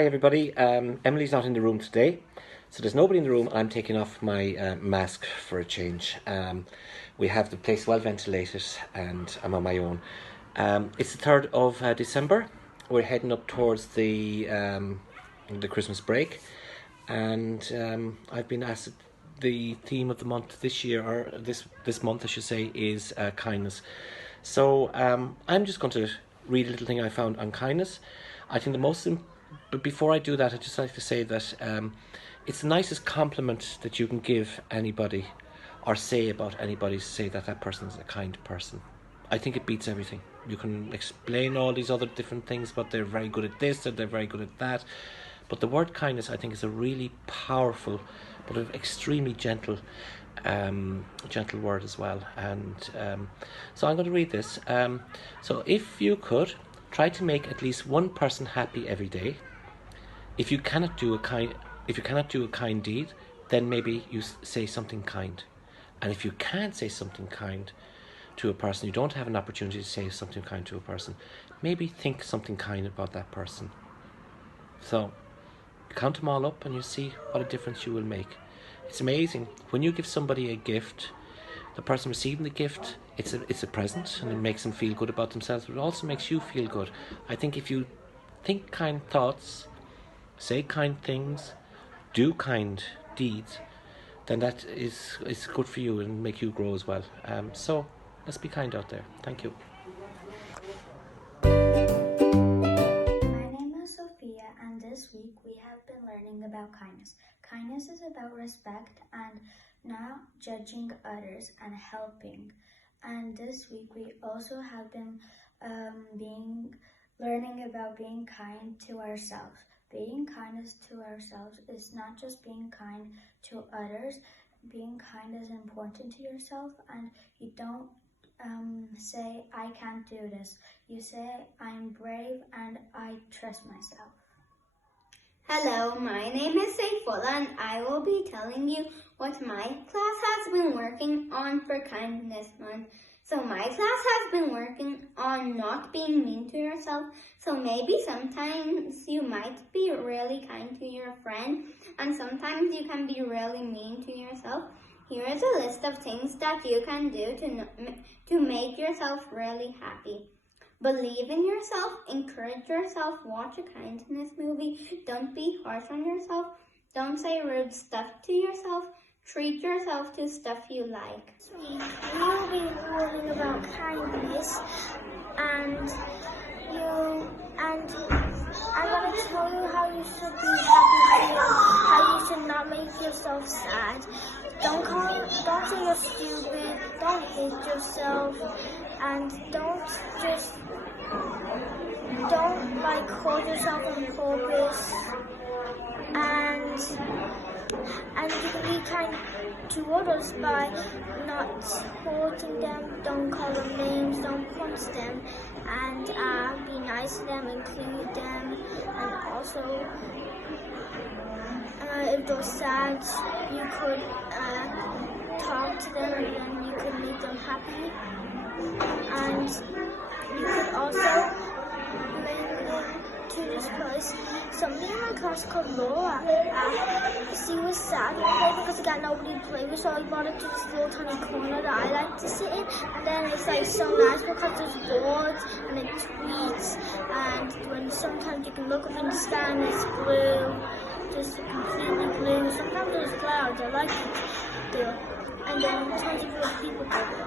Hi everybody. Emily's not in the room today, so there's nobody in the room. I'm taking off my mask for a change. We have the place well ventilated and I'm on my own. It's the 3rd of December. We're heading up towards the Christmas break, and I've been asked the theme of the month this year, or this month I should say, is kindness. So I'm just going to read a little thing I found on kindness. I think but before I do that, I'd just like to say that it's the nicest compliment that you can give anybody or say about anybody, to say that that person is a kind person. I think it beats everything. You can explain all these other different things, but they're very good at this or they're very good at that. But the word kindness, I think, is a really powerful but an extremely gentle word as well. And so I'm going to read this. So if you could try to make at least one person happy every day. If you cannot do a kind deed, then maybe you say something kind. And if you can't say something kind to a person, you don't have an opportunity to say something kind to a person, maybe think something kind about that person. So count them all up and you see what a difference you will make. It's amazing when you give somebody a gift. The person receiving the gift, it's a present, and it makes them feel good about themselves, but it also makes you feel good. I think if you think kind thoughts, say kind things, do kind deeds, then that is good for you and make you grow as well. So let's be kind out there. Thank you. My name is Sophia, and this week we have been learning about kindness. Kindness is about respect and not judging others and helping. And this week we also have been learning about being kind to ourselves. Being kindness to ourselves is not just being kind to others. Being kind is important to yourself, and you don't say, I can't do this. You say, I'm brave and I trust myself. Hello, my name is Saifullah and I will be telling you what my class has been working on for Kindness Month. So my class has been working on not being mean to yourself. So maybe sometimes you might be really kind to your friend and sometimes you can be really mean to yourself. Here is a list of things that you can do to make yourself really happy. Believe in yourself, encourage yourself, watch a kindness movie, don't be harsh on yourself, don't say rude stuff to yourself, treat yourself to stuff you like. We will be learning about kindness, and I'm going to tell you how you should be happy, how you should not make yourself sad. Don't say you're stupid, don't hate yourself, and don't call yourself on purpose, and you can be kind to others by not hurting them, don't call them names, don't punch them, and be nice to them, include them, and also if they're sad, you could talk to them and then you could make them happy. And you could also bring them to this place. Somebody in my class called Laura, she was sad one day because she got nobody to play with, so I brought her to this little tiny corner that I like to sit in. And then it's like so nice because there's boards and it tweets, and when sometimes you can look up in the sky and it's blue, just completely blue. Sometimes there's clouds, I like it there. And then tons of little people go there.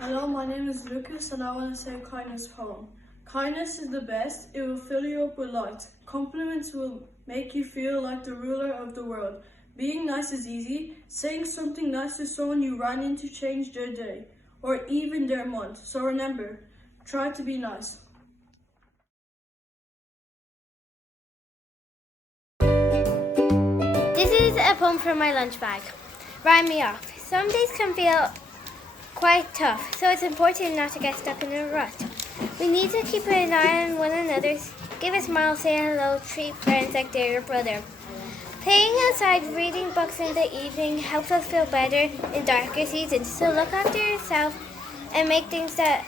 Hello, my name is Lucas and I want to say a kindness poem. Kindness is the best, it will fill you up with light. Compliments will make you feel like the ruler of the world. Being nice is easy. Saying something nice to someone you ran into changed their day, or even their month. So remember, try to be nice. This is a poem from my lunch bag. Rhyme me off. Some days can feel quite tough, so it's important not to get stuck in a rut. We need to keep an eye on one another, give a smile, say hello, treat friends like they're your brother. Playing outside, reading books in the evening helps us feel better in darker seasons. So look after yourself and make things that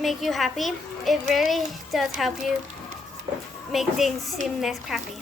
make you happy. It really does help you make things seem less crappy.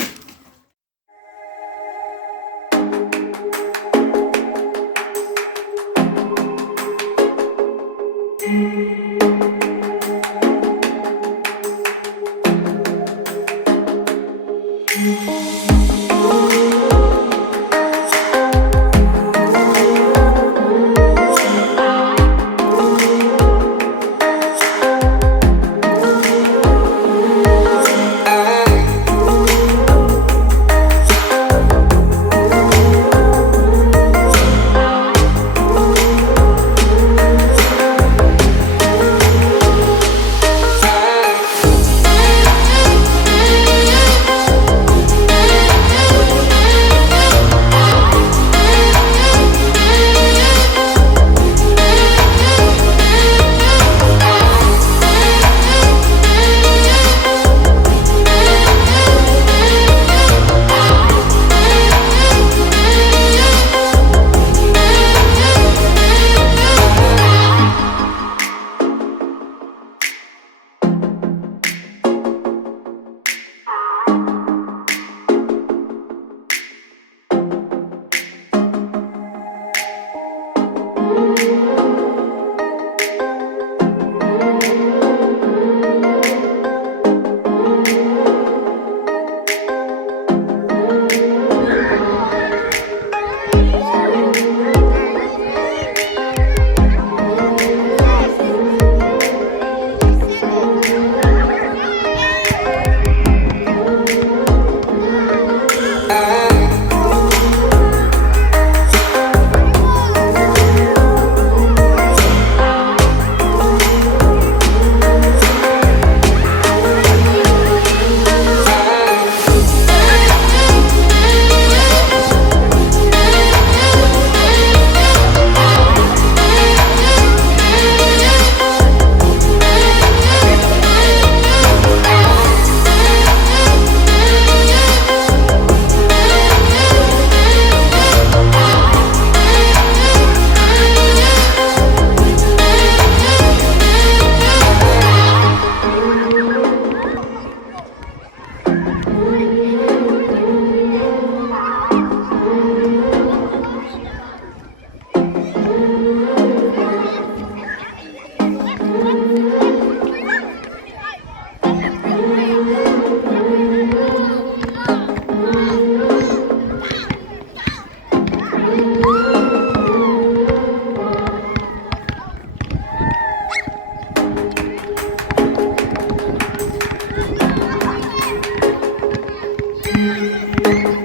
Bye.